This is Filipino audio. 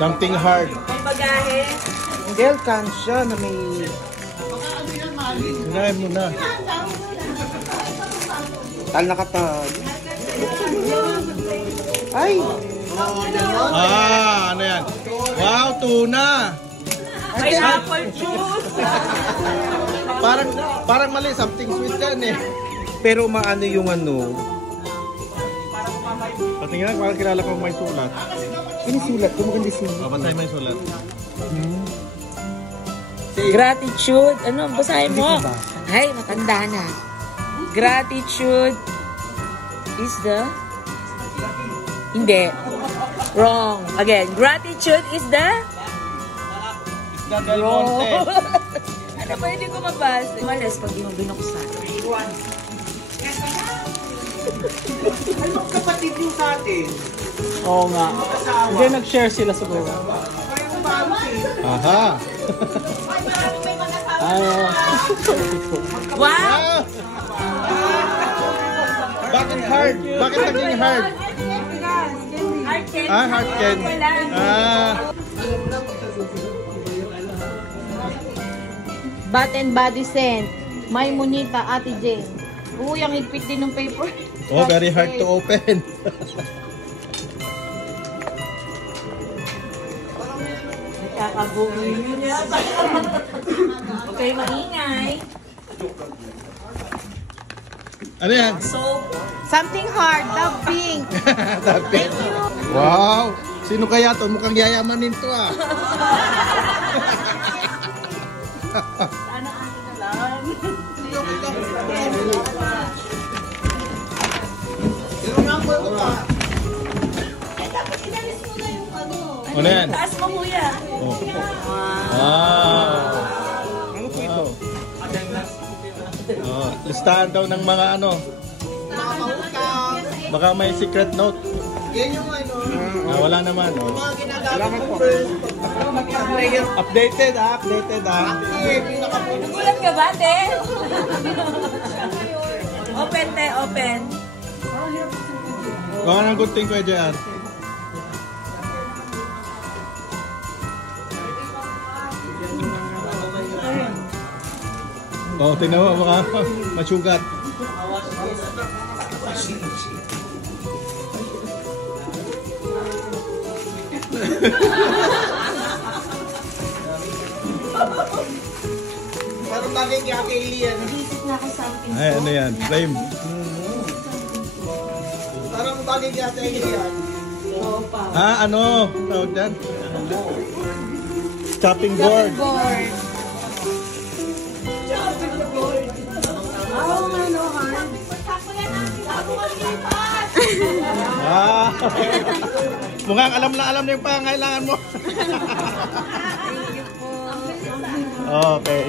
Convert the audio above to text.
Something hard. May bagahe. Girl, can siya na may... Sinayin mo na. Tal nakatag. Ay! Ah, ano yan? Wow, tuna! Pineapple juice. Parang mali, something sweet yan eh. Pero maano yung ano? Patingin parang kilala ko may sulat. Sinisulat ko, maganda sinulat. Patay may sulat. Gratitude. Ano? Basahin mo. Ay, matanda na. Gratitude is the... Hindi. Wrong. Again. Gratitude is the... Wrong. Ano ba hindi ko mabasa? Malas pag di mo binuksan. Ano kapatid yung sa atin? Oo nga. Hindi, nag-share sila siguro. Aha! Wow! Bakit hard? Bakit naging hard? Heart candy. Ah, heart candy. Ah. Bath and Body Scent. May Monita, Ate Jane. Uy, ang higpit din ng paper. Oh, very hard to open. Nakakabuhay yun yata. Huwag kayo maingay. Ano yan? Soap. Something hard, the pink. Thank you. Wow! Sino kaya to? Mukhang yayamanin to ah. Sana akin na lang. Ano yan? Taas mo kuya. Oh. Wow! Ano po ito? Oh, listahan daw ng mga ano. Baka may secret note. Yan yung ano. Wala naman. Oh. Mga ginagamit ko first. Updated ah, updated ah. Nagulat ka ba, te? Open, te, open. Gawa ng gunting ko dyan. Oh, tingnan mo, baka matsugat. Parang bagay kaya kay Lian. Ay, ano yan? Flame. Parang bagay kaya kay Lian. Ah, ano? Tawag dyan? Chopping board. Ah, mukhang alam na yung pangailangan mo. Okay.